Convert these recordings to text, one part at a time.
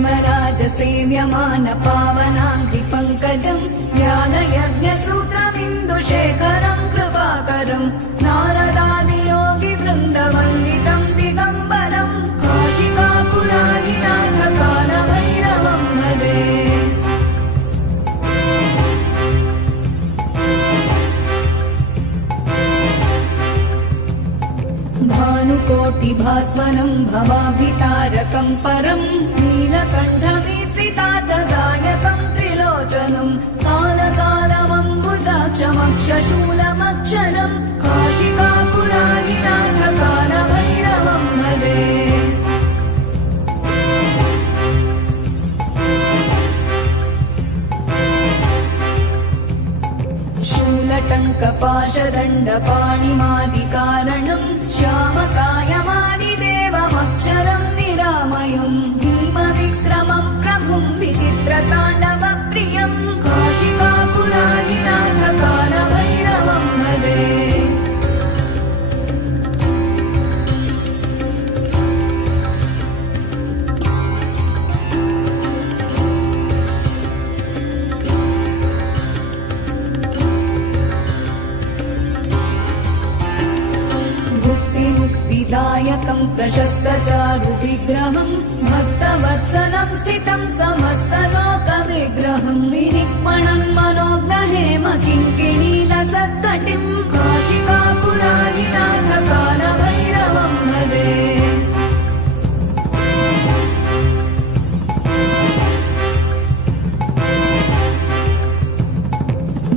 क्षेमराजसेव्यमान पावनाङ्घ्रिपङ्कजम् ज्ञानयज्ञसूत्रमिन्दुशेखरम् कृपाकरम् नारदादियोगिवृन्दवन्दितम् दिगम्बरम् काशिकापुराधिनाथकालभैरवम् भजे। भानुकोटिभास्वरम् भवाभितारकम् परम् नीलकण्ठमीप्सितार्थदायकम् त्रिलोचनम् कालकालमम्बुजाक्षमक्षशूलमक्षरम् काशिकापुराधिनाथकालभैरवम् भजे। शूलटङ्कपाशदण्डपाणिमादिकारणम् श्यामकायमादिदेवमक्षरम् निरामयम् भीमविक्रमम् प्रभुम् विचित्रताण्डवप्रियम् काशिकापुराधिनाथकालभैरवम् भजे। दायकम् प्रशस्तचारुविग्रहम् भक्तवत्सलम् स्थितम् समस्तलोकविग्रहम् विनिक्मणन् मनोग्रहेम किङ्किणीलसत्कटिम् काशिकापुराधिनाथकालभैरवम् भजे।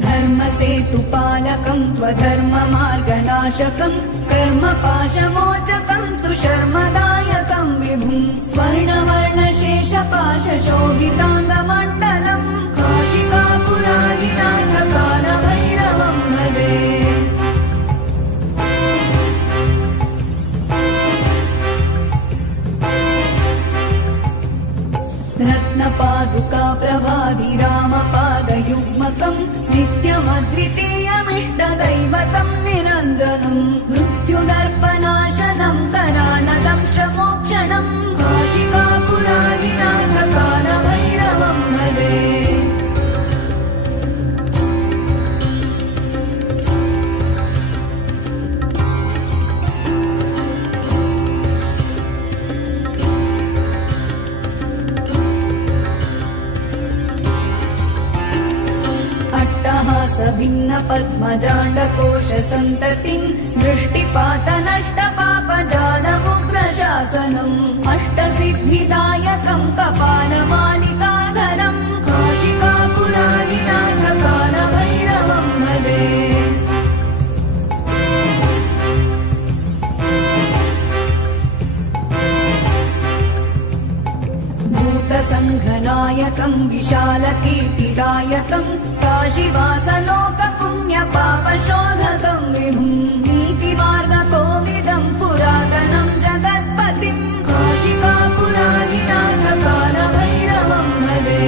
धर्मसेतुपालकम् त्वधर्ममार्गनाशकम् कर्मपाशमोचकम् सुशर्मदायकम् विभुम् स्वर्णवर्णशेषपाशशोभिताङ्गमण्डलम् काशिकापुराधिनाथकालभैरवम् भजे। रत्नपादुका प्रभाभिरामपादयुग्मकम् नित्यमद्वितीयमिष्टदैवतम् निरञ्जनम् मृत्युदर्पनाशनम् करालदंशमोक्षणम् काशिकापुराधिनाथकालभैरवम् भजे। भिन्न पद्मजाण्डकोश सन्ततिम् दृष्टिपातनष्टपापजालमुग्रशासनम् अष्टसिद्धिदायकम् कपालमालिकाधरम् काशिकापुराधिनाथकालभैरवम् भजे। भूतसङ्घनायकम् विशालकीर्तिदायकम् काशीवासलोकपुण्यपापशोधकम् विभुम् नीतिमार्गकोविदम् पुरातनम् जगत्पतिम् काशिकापुराधिनाथकालभैरवम् भजे।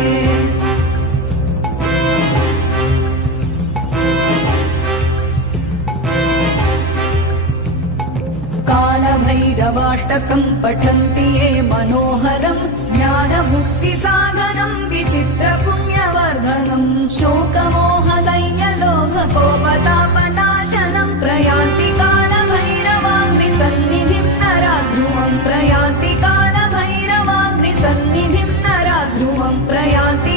कालभैरवाष्टकम् पठन्ति ये मनोहरम् ज्ञानमुक्तिसाधनम् विचित्रपुण्यवर्धनम् शोकमोहदैन्यलोभकोपतापनाशनम् प्रयान्ति कालभैरवाग्निसन्निधिम् नराध्रुवम् प्रयान्ति कालभैरवाग्निसन्निधिम् नराध्रुवम् प्रयान्ति